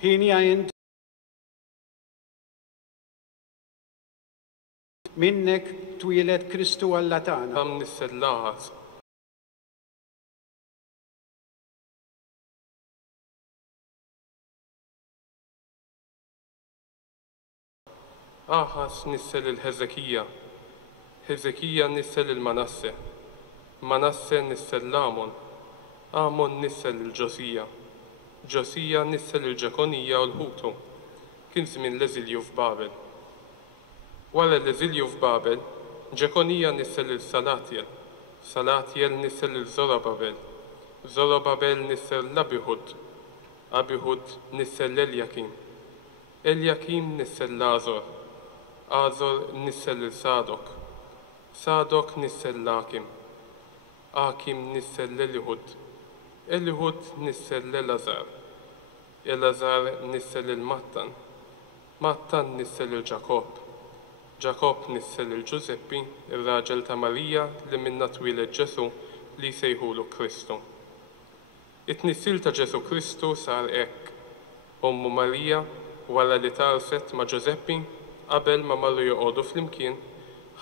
Ħin jgħid minnek twieled Kristu Alla tagħna. Tam nissellaħas. Aħas nissel il-Ħeżekija, Ħeżekija nissel il-Manasse, Manasse nissel l-Amon, Amon nissel il-Ġosija, Ġosija nissel il-Ġekonija u l-Ħutu, kien żmien l-eżilju f'Babel. Wara l-eżilju f'Babel, Ġekonija nissel il-Salatjel, Salatjel nissel il-Zorobabel, Zorobabel nissel l-Abihud, Abihud nissel l-Eljakim, Eljakim nissel l-Azor, Azor nissel il-Sadok, Sadok nissel l-Akim, Akim nissel l-Elihud, Elihud nissel l-Elazar, Elazar nissel il-Mattan, Mattan nissel il-Ġakob, Ġakob nissel il-Ġuseppi, ir-raġel ta' Marija li minna twiled Ġesu li jsejħulu Kristu. It-tnissil ta' Ġesu Kristu sar hekk. Ommu Marija wara li tarset ma' Ġuseppi qabel ma marru joqogħdu flimkien,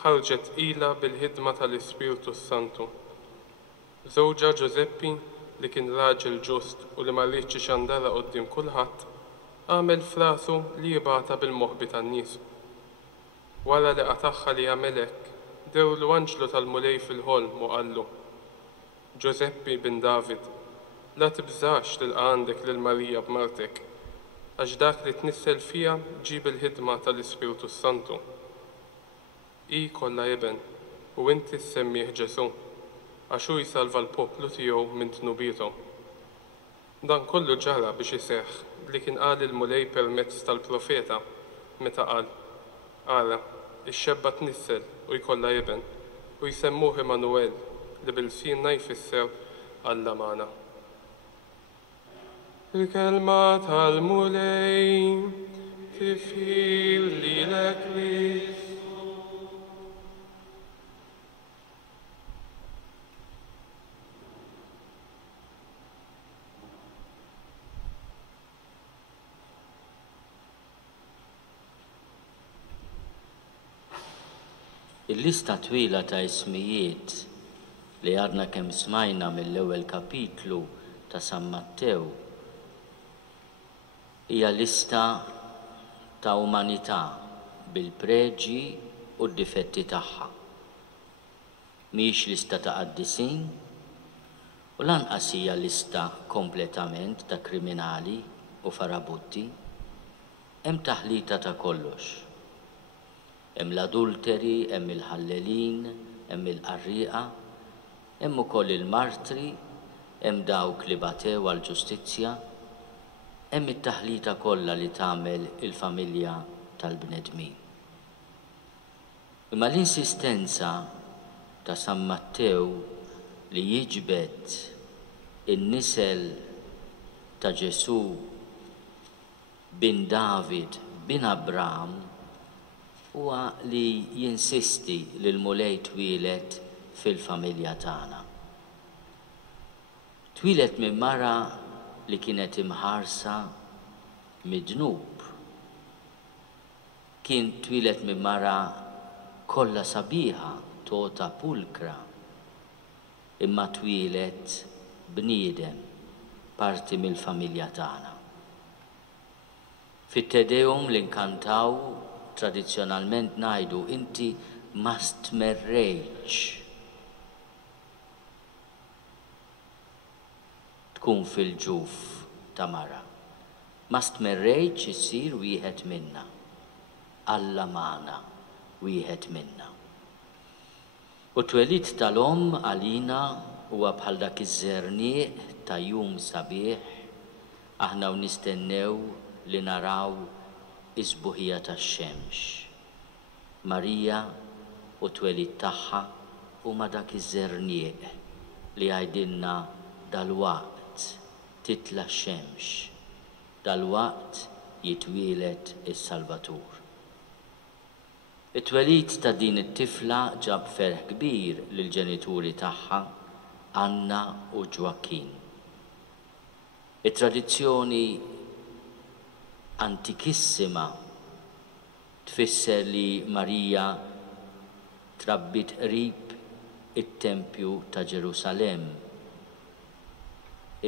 ħarġet ilha bil-ħidma tal-Ispiritu Santu. Żewġa Ġuseppi li kien raġel ġust u li ma rridx ixandara quddiem kulħadd, għamel f'rasu li jibgħatha bil-moħħbi tan-nies. Wara li qataħħa li jagħmel hekk, dewlu anġlu tal-mulej fil-ħolm u qallu: Ġuseppi bin David, la tibżax tilqa' għandek lil Marija b'martek, għax dak li tnissel fija ġib il-ħidma tal-Ispiritu Santu. I kollha eben u inti semmih Ġesu, għax hu jsalva l-poplu tiegħu minn tnubietu. Dan kollu ġara biex iseħħ li kien qal il-mulej permezz tal-profeta meta qal: Ara, ix-xebba tnissel u jkollha eben u jsemmuh Emanuel li bil-Sinna jfisser Alla magħna. Il-kelma tal-mulej tifhir lilek Kristu. Il-lista twila ta' ismijiet li għadna kemm smajna mill-ewwel kapitlu ta' San Mattew hija lista ta' umanità bil-preġi u d-difetti tagħha. Mhix lista ta' qaddisin u lanqas hija lista kompletament ta' kriminali u farabutti. Hemm taħlita ta' kollox. Hemm l-adulteri, hemm il-ħallelin, hemm il-qarrieqa, hemm ukoll il-martri, hemm dawk li batew għall-ġustizzja, hemm it-taħlita kollha li tagħmel il-familja tal-bnedmin. Imma l-insistenza ta' San Mattew li jiġbed in-nisel ta' Ġesu bin David bin Abraham huwa li jinsisti li l-mulej twieled fil-familja tagħna. Twieled minn mara li kienet imħarsa mid-dnub. Kien twieled minn mara kollha sabiħa, tota pulkra, imma twieled bniedem, parti mill-familja tagħna. Fit-Tedeum li nkantaw tradizzjonalment ngħidu inti ma stmerrejtx tkun fil-ġuf ta' mara. Ma stmerrejtx issir wieħed minna. Alla magħna wieħed minna. U twelid tal-om għalina huwa bħal dak iż-żernieq ta' jum sabiħ aħna u nistennew li naraw isbuħija tax-xemx. Marija u twelid tagħha huma dak iż-żernieq li għajdilna dal-waqt titla x-xemx, dal-waqt jitwieled is-Salvatur. It-twelid ta' din it-tifla ġab ferħ kbir lill-ġenituri tagħha, Anna u Ġwakin. It-tradizzjoni antikissima tfisser li Marija trabbit qrib it-Tempju ta' Ġerusalem.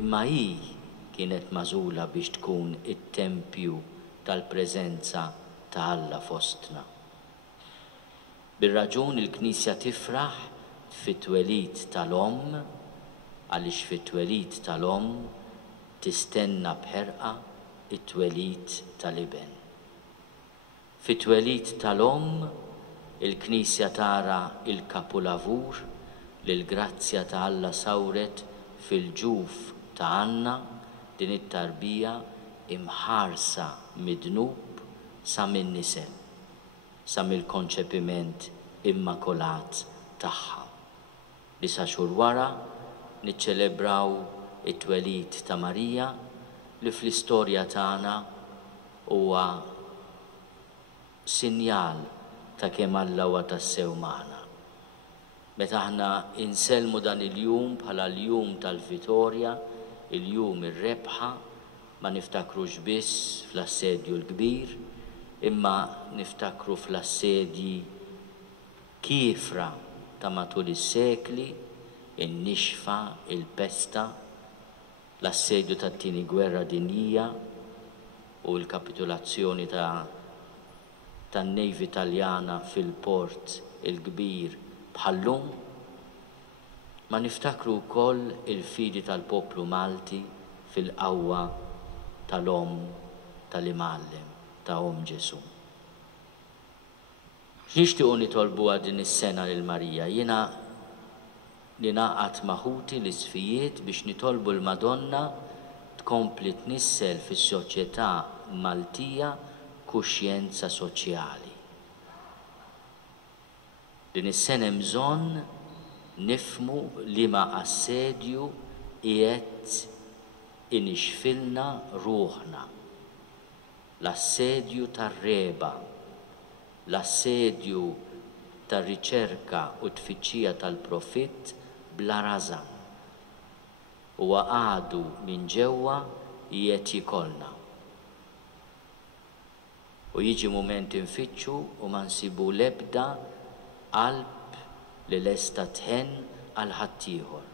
Imma hi kienet magħżula biex tkun it-Tempju tal-preżenza ta' Alla fostna. Bir-raġun il-Knisja tifraħ fit-twelid tal-Omm għaliex fit-twelid tal-Omm tistenna bħerqa it-twelid tal-Iben. Fit-twelid tal-Omm il-Knisja tara il-kapulavur li l-grazzja ta' Alla sawret fil-ġuf ta' Anna din it-tarbija imħarsa midnub sa min-nisel, sa mill-konċepiment immakolat tagħha. Li sa xhur wara niċċelebraw it-twelid ta' Marija li fl-istorja tagħna huwa sinjal ta' kemm Alla huwa tassew magħna. Meta aħna inselmu dan il-jum bħala l-jum tal-Vitorja, il-jum ir-rebħa, ma niftakrux biss fl-assedju l-kbir, imma niftakru fl-assedji kiefra ta' matul is-sekli, in-nixfa, il-pesta, l-assedju tat-tieni gwerra dinjija u l-kapitulazzjoni tan-Nejvi Taljana fil-port il-kbir bħallum. Ma niftakru wkoll il-fidi tal-poplu Malti fil-qawwa tal-Omm tal-Imgħallem ta' Omm Ġesu. Nixtiequ nitolbuha din is-sena lil Marija. Jiena ningħaqad maħuti l-isfijiet biex nitolbu l-Madonna tkompli tnissel fis-soċjetà Maltija kuxjenza soċjali. Din is-sena hemm bżonn nifmu liema assedju qiegħed inixfilna ruħna. L-assedju tar-reba, l-assedju tar-riċerka u tfittxija tal-profitt bla rażan. Huwa għadu minn ġewwa qiegħed jikollna. U jiġi mument infittxu u ma nsibu l-ebda qalb li lesta tħenn għal ħaddieħor.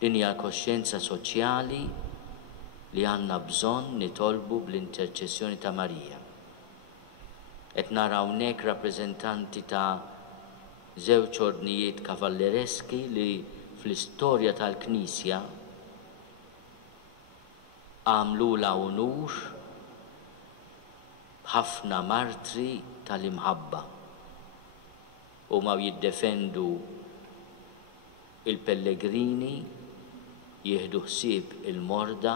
Din hija koxjenza soċjali li għandna bżonn nitolbu bl-interċessjoni ta' Marija. Qed nara hawnhekk rappreżentanti ta' żewġ ordnijiet kavallereski li fl-istorja tal-Knisja għamlula unur ħafna martri tal-imħabba u ma jiddefendu il-pellegrini, jieħdu ħsieb il-morda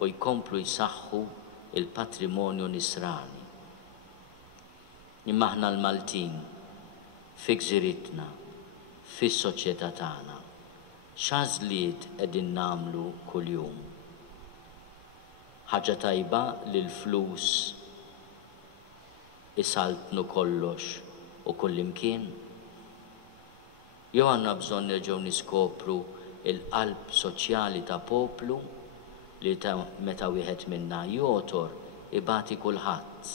u jkomplu jsaħħu il-patrimonju nisrani. Imma aħna l-Maltin fi gżiritna, fis-soċjetà tagħna, x'għażliet qegħdin nagħmlu kuljum. Ħaġa tajba li l-flus isaltnu kollox u kullimkien. Jew għandna bżonn nerġgħu niskopru il-qalb soċjali ta' poplu li meta wieħed minna jotor ibati kulħadd.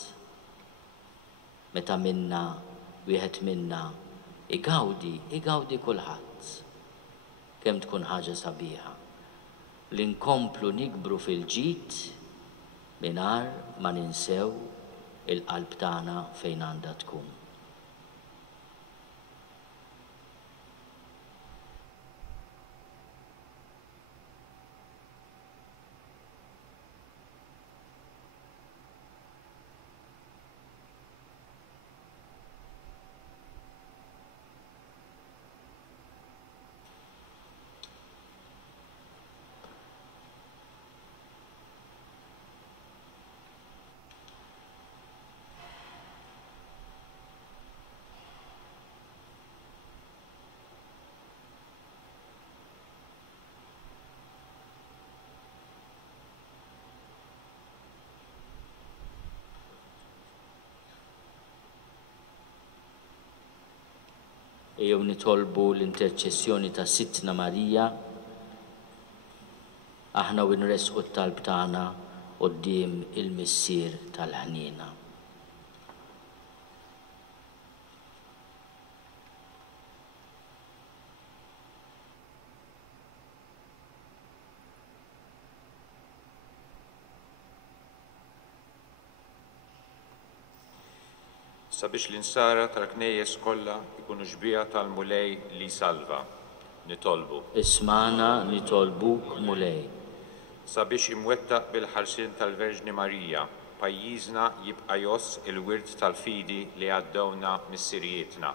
Meta wieħed minna igawdi kulħadd. Kemm tkun ħaġa sabiħa li nkomplu nikbru fil-ġid mingħajr ma ninsew il-qalb tagħna fejn għandha tkun. Jew nitolbu l-interċessjoni ta' Sittna Marija, aħna u nresqu t-talb tagħna qudiem il-missier tal-ħnina. Sabiex l-insara tal-knejjes kollha ikunu ġbija tal-mulej li salva, nitolbu. Ismana nitolbuk mulej. Sabiex imwettaq bil-ħarsien tal-Verġni Marija, pajjiżna jibqa' joss il-wirt tal-fidi li għaddewna mis-sirjietna,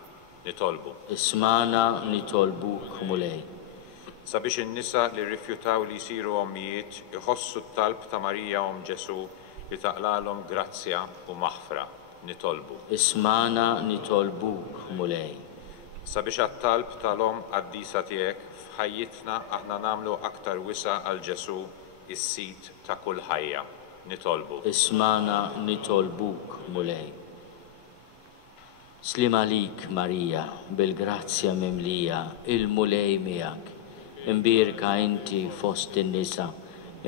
nitolbu. Ismana nitolbuk mulej. Sabiex in-nisa li rrifjutaw li jsiru ommijiet iħossu t-talb ta' Marija Ġesu li taqlalhom grazzja u maħfra, nitolbu. Ismana nitolbuk mulej. Sabiex għat-talb tal-om Quddiesa tiegħek f'ħajjitna aħna nagħmlu aktar wisa għal Ġesu is-sit ta' kull ħajja, nitolbu. Ismana nitolbuk mulej. Slim għalik Marija, bil-grazzja mimlija, il-mulej miegħek. Imbirka inti fost in-nisa,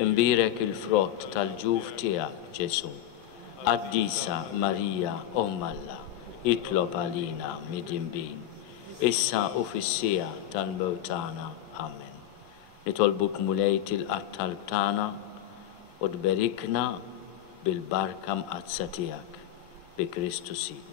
imbirek il-frott tal-ġuf tiegħek Ġesu. Quddiesa Marija Alla, itlob għalina mid-dinbin, issa u fis-sija tal-mewt tagħna. Amen. Nitolbuk mulej tilqa' talb tagħna u tberikna bil-barka mqazza tiegħek bi Kristu Sidna.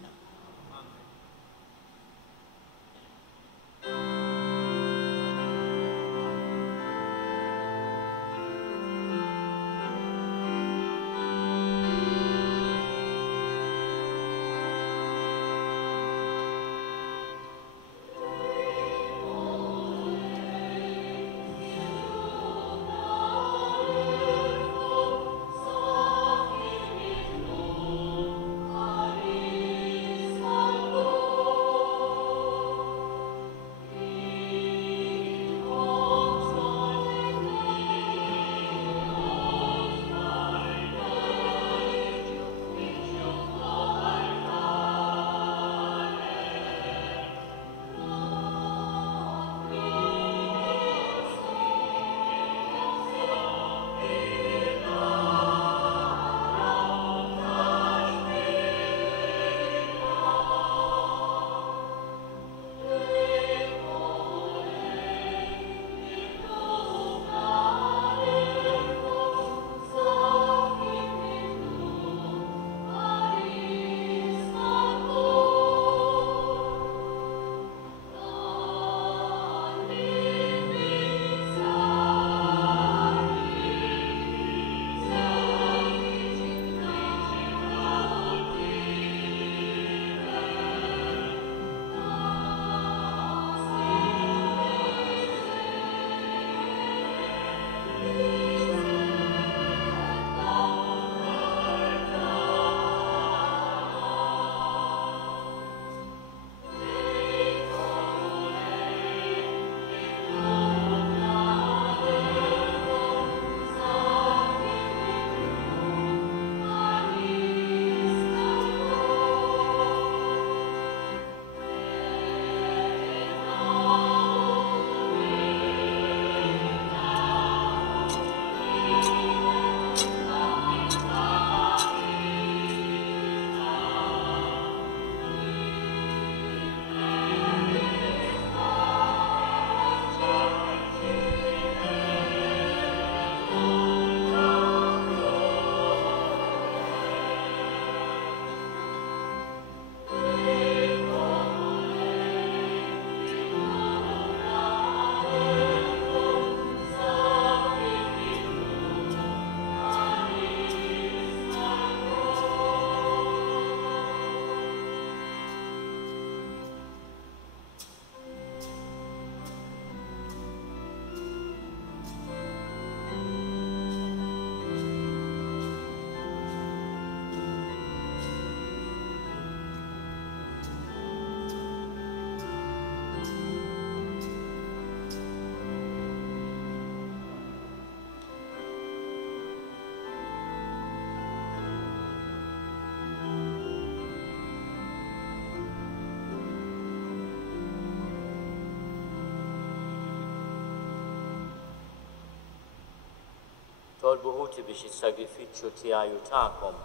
Tolbuħuti biex il-sagrifiċċju tiegħi u tagħkom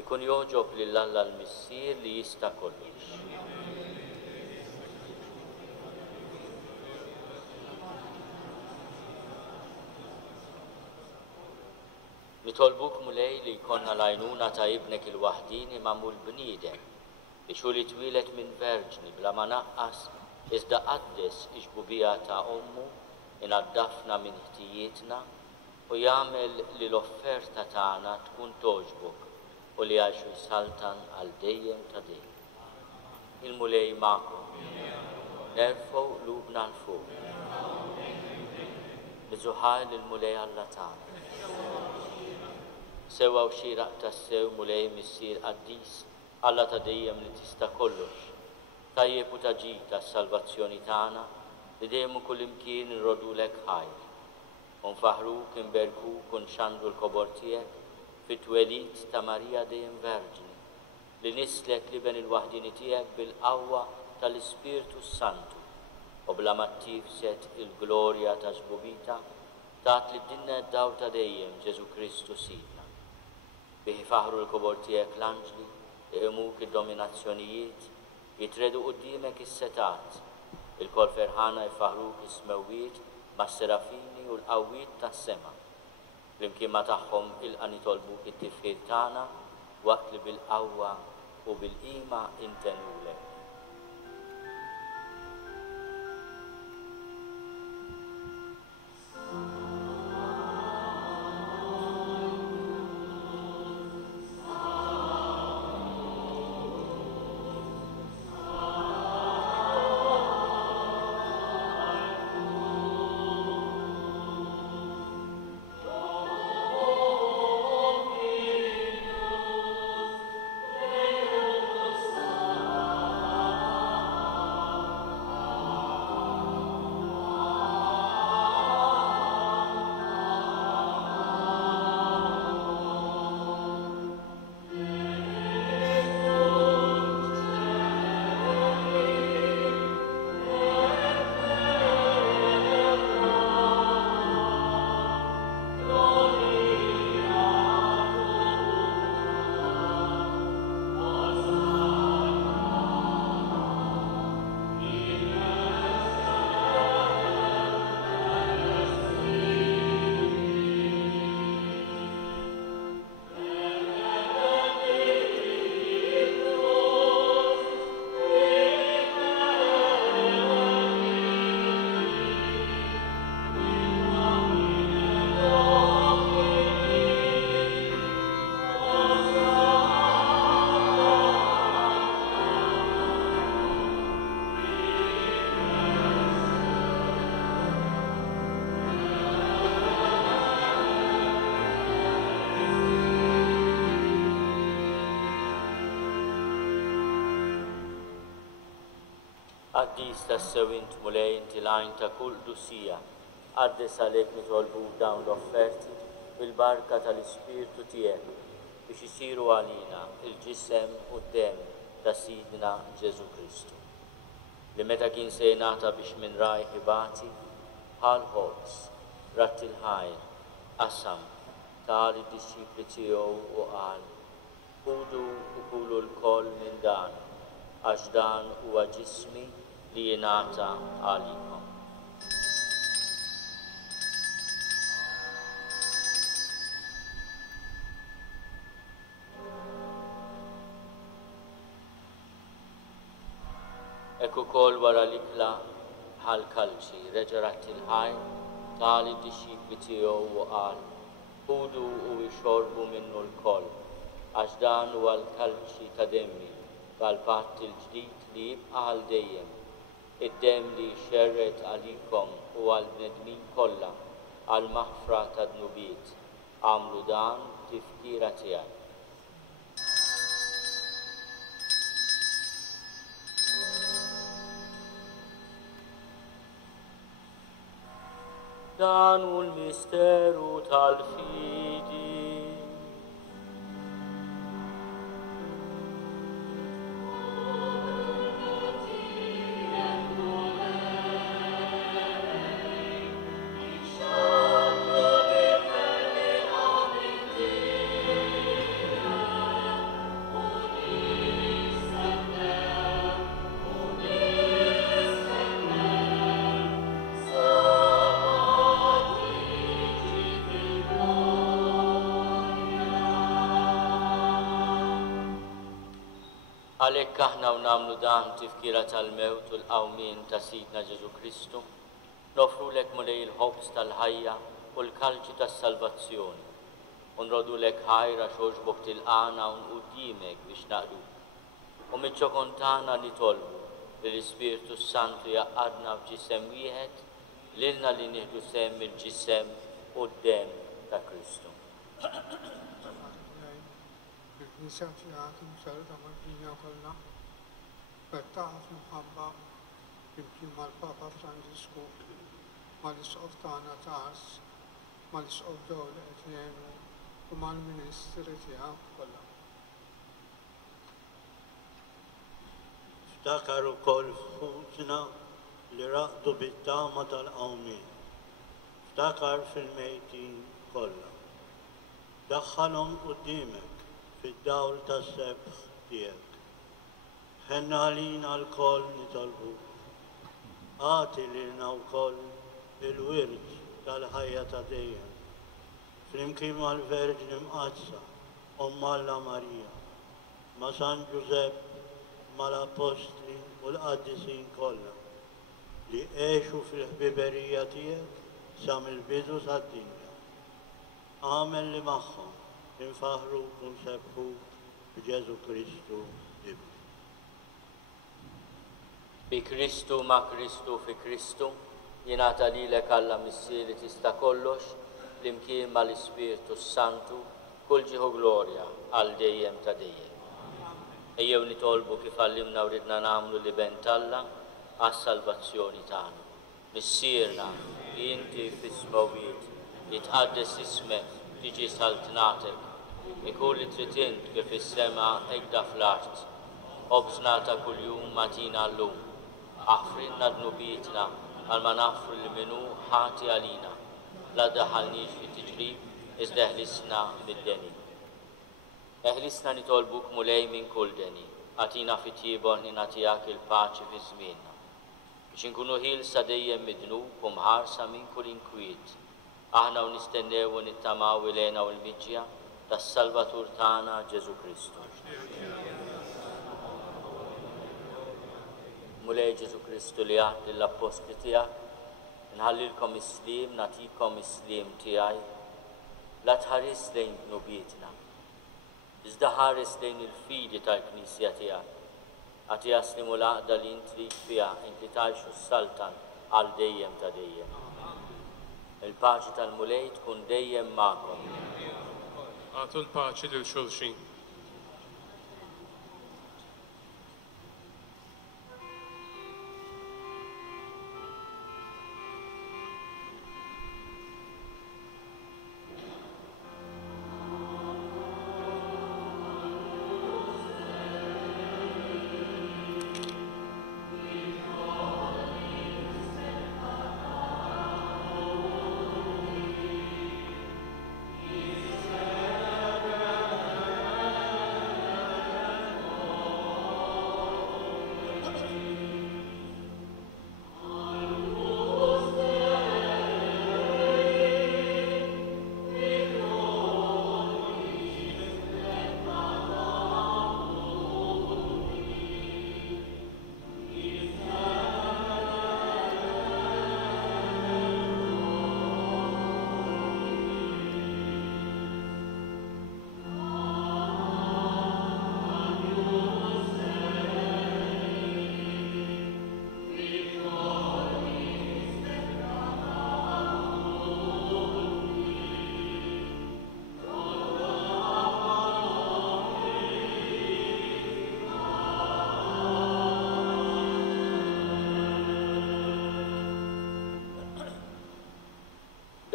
ikun joġob lil Alla l-Missier li jista' kollox. Nitolbuk mulej li jkollna l-għajnuna ta' ibnek il-waħdini magħmul bniedem biex hu li twilet minn verġni bla ma naqqas iżda qaddes iġbubija ta' ommu inaddafna minn ħtijietna u jagħmel li l-offerta tagħna tkun toġbok u li għaxu jsaltan għal dejjem ta' dejjem. Il-mulej magħkom. Nerfgħu qlubna l fuq. Niżuħaj lill-mulej Alla tagħna. Sewa u xieraq tas-sew mulej missier qaddis Alla ta' dejjem li tista' kollox. Tajjeb u taġid tas-salvazzjoni tagħna li dejjem kull imkien irrodulek ħajr. Unfaħruk, inberkuk u nxandru l-kobor tiegħek fit-twelid ta' Marija dejjem Verġni li nislek li ben il-waħdini tiegħek bil-qawwa tal-Ispirtu Santu u bla ma tifset il-glorja ta' ġbubita tat li dinna d-daw ta' dejjem Ġesu Kristu Sidna. Biħi faħru l-kobor tiegħek l-anġli li imuk id-dominazzjonijiet jitredu qudiemek is-setat il-kol ferħana jfaħruk is-smewwiet mas-serafini u l-qawwiet tas-sema. Flimkien ma tagħhom ilqa' nitolbuk it-tifħir tagħna waqt li bil-qawwa u bil-qima intenulek. Qaddis tas-sewint mulej inti l-għajn ta' kull dussija, qaddes għalek nitolbuk dawn l-offerti bil-barka tal-Ispirtu tiegħek biex isiru għalina il-ġisem u d-dem ta' Sidna Ġesu Kristu. Li meta kien se jingħata biex minn raj ħibati bħal ħobs, ratt il-ħajr, qasam tal id-disċipli tiegħu u qal ħudu u kulu l-koll minn dan għax dan huwa ġismi li jingħata għalikom. Ekku kol wara l-ikla bħal kalċi reġarat il-ħajr tal id-disċipli tiegħu u qal ħudu u jxorbu minnu l-koll għax dan huwa l-kalċi ta' demmi bħal-patt il-ġdid li jibqa' għal dejjem, id-dem li xerret għalikom u għal-bnedmin kollha għal-maħfra ta' dnubiet. Għamlu dan tifkira tiegħek. Dan hu l-misteru tal-fidi. Għalhekk aħna u nagħmlu dan tifkira tal-mewt u l-qawmien ta' Sidna Ġesu Kristu, nofrulek mulej il-ħobs tal-ħajja u l-kalċi tas-salvazzjoni. U nrodulek ħajra xoġbok tilqana u nquddimek biex naqduk. U miċ-ċokon tagħna nitolbu li l-Ispirtu Santu jaqqadna f'ġisem wieħed lilna li nieħdu sehem il-ġisem u d-dem ta' Kristu. Il-Knisja tiegħek imserta mal-dinja kollha bettaħ f'imħabba flimkien mal-Papa Franġisku mal-Isqof tagħna Tars, mal-Isqof Dowli qed jgħinu u mal-Ministri tiegħek kollha. Ftakar ukoll f'ħutna li raqdu bit-tama tal-qawmien. Ftakar fil-mejtin kollha. Daħħalhom quddiemek fid-dawl tas-sebħ tiegħek. Ħenna għalina l-koll nitolbu. Għati lilna wkoll il-wirt tal-ħajja ta' dejjem. Flimkien mal-Verġni Mqazza, Alla Marija, ma' San Ġusepp, mal-Apostli u l-Qaddisin kollha li għexu fil-ħbiberija tiegħek sa mill-bidu tad-dinja. Għamel li magħhom infaħru u nsebħu b'Ġesu Kristu Ibnu. Bi Kristu ma' Kristu fi Kristu jingħata lilek Alla missieri tista' kollox flimkien mal-Ispirtu Santu kull ġieħu glorja għal dejjem ta' dejjem. Ejjew nitolbu kif għallimna u ridna nagħmlu li bent Alla għas-salvazzjoni tagħna. Missierna li inti fis-smawiet jitħaddes ismek tiġi saltnatek, ikun li trid int kif is-sema hekk fl-art. Obżna ta' kuljum matina llum, aħfrinna dnubietna għal ma nafru li minnu ħati għalina, la daħalniex fi tiġrib iżda eħlisna mid-deni. Eħlisna nitolbuk mulej minn kull deni, għatina fit tibor ninatijak il-paċi fi żmienna. Biex inkunu ħilsa dejjem midnub u mħarsa minn kull inkwiet. Aħna u nistennew u nittamaw ilena u l-miġja tas-Salvatur tagħna Ġesu Kristu. Mulej Ġesu Kristu li għad l-apostli tiegħek, nħallilkom is-slim, natikom is-slim tiegħi, la tħares lejn dnubietna. Iżda ħares lejn il-fidi tal-Knisja tiegħek. Għati jaslimu l-għaqda li intri fiha inti tgħixu s-saltan għal dejjem ta' dejjem. Il-paċi tal-mulej tkun dejjem magħkom. Għatu l-paċi lil xulxin.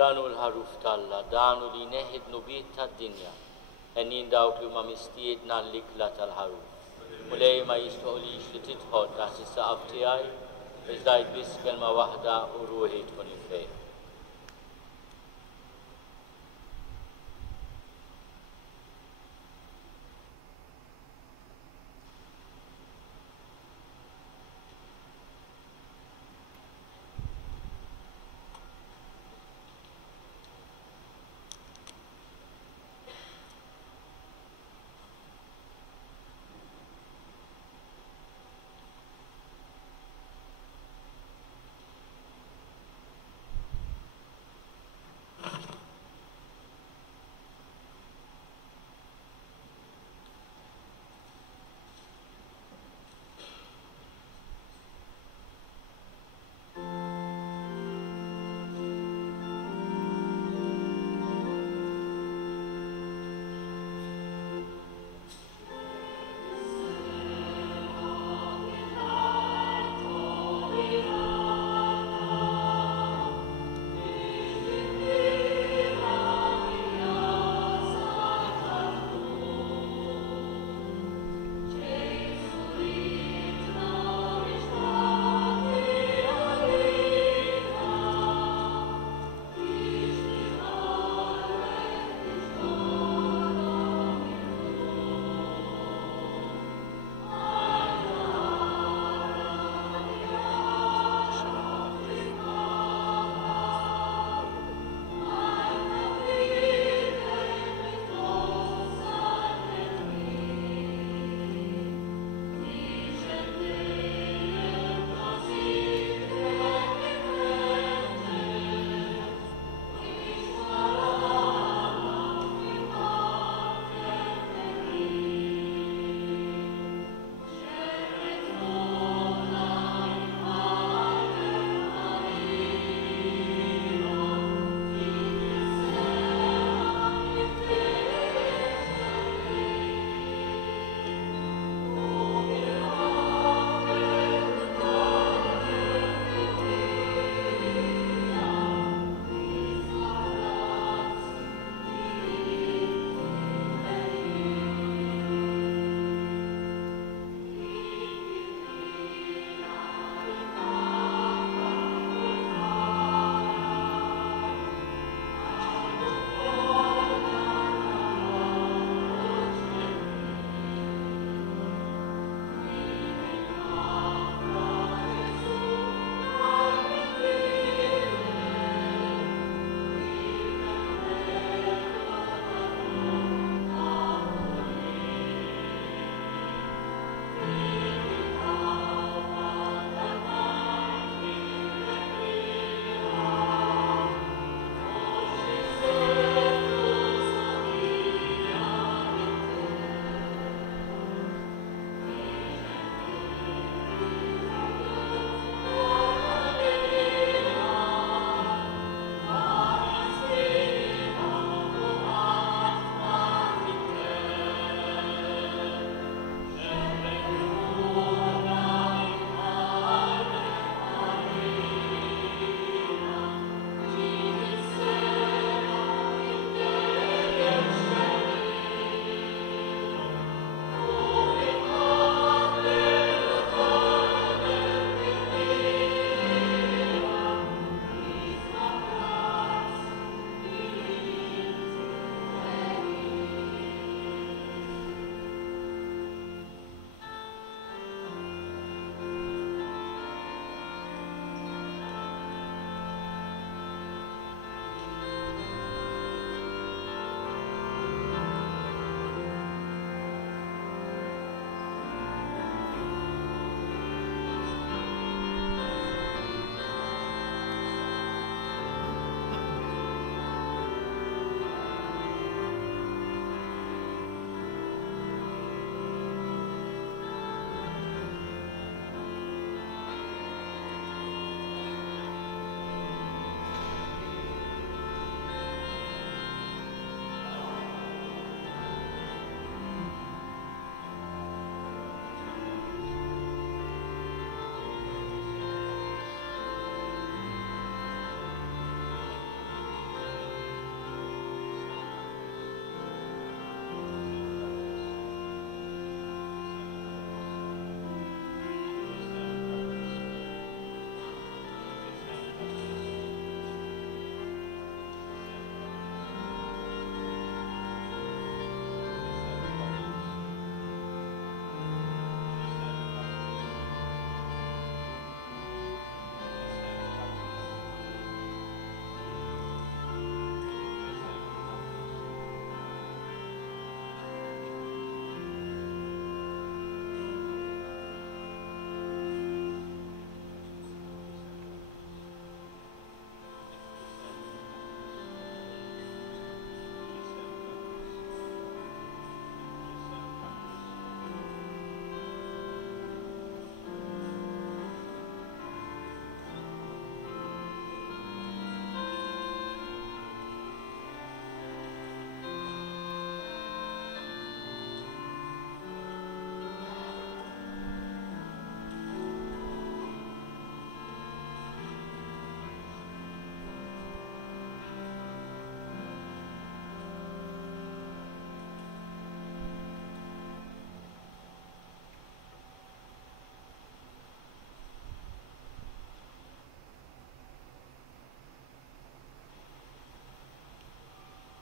Danu l-ħaruf talla, danu li neħid nubiet tad-dinja, ennin dawk li ma mistiedna l-ikla tal-ħaruf. Mulej ma jistoqlix li tidħol taħt is-saqaf tiegħi, iżda jtbiss kelma waħda u ruħi tkun infejn.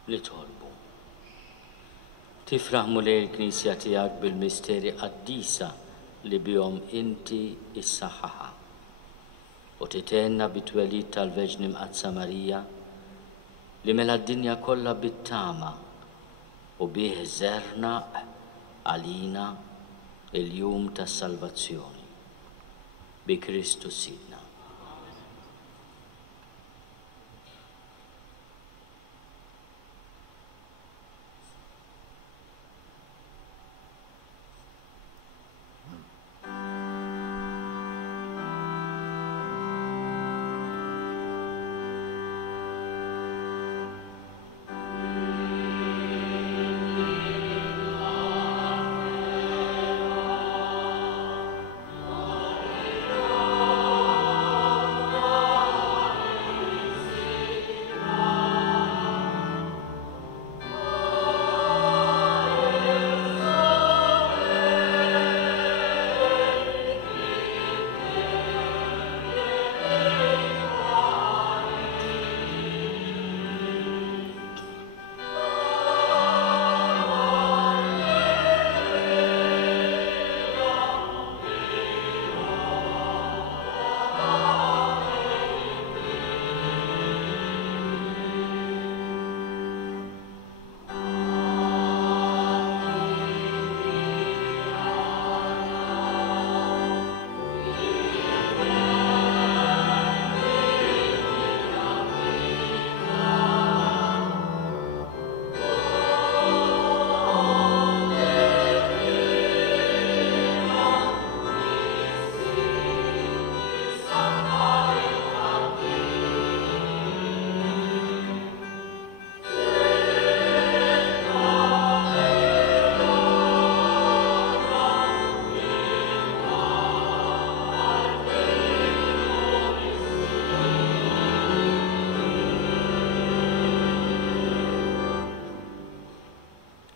nitolbu. Tifraħ mulej il-Knisja tiegħek bil-misteri Quddiesa li bihom inti issaħħaħa. U titenna bit-twelid tal-Verġni Marija li mela d-dinja kollha bit-tama u bih żernaq għalina il-jum tas-salvazzjoni bi Kristu Sidna.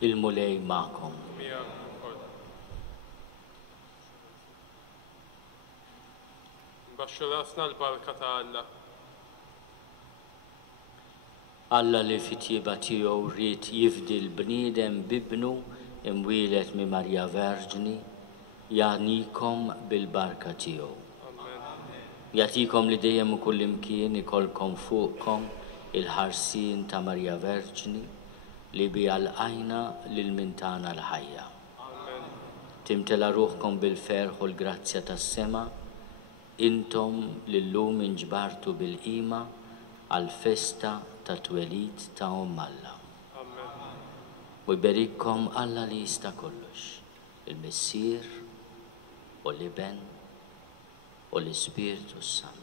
Il-mulej ma'kom. Baxxu rasna l-barka ta' Alla. Alla li fit-tjieba tiegħu rrid jifdi l-bniedem bibnu imwielet mi Marja Verġni jagħnikom bil-barka tiegħu. Jagħtikom li dejjem u kullimkien ikolkom fuqkom il-ħarsien ta' Marja Verġni li bija l-għajna lil-mintana l-ħajja. Timtela ruħkom bil-ferħ u l-grazzja tas-sema, intom lillum inġbartu bil-qima għal-festa ta' Twelid ta' Alla. U jberikkom Alla li jista' kollox, il-Missier u l-Iben u l-Ispiritu Sant.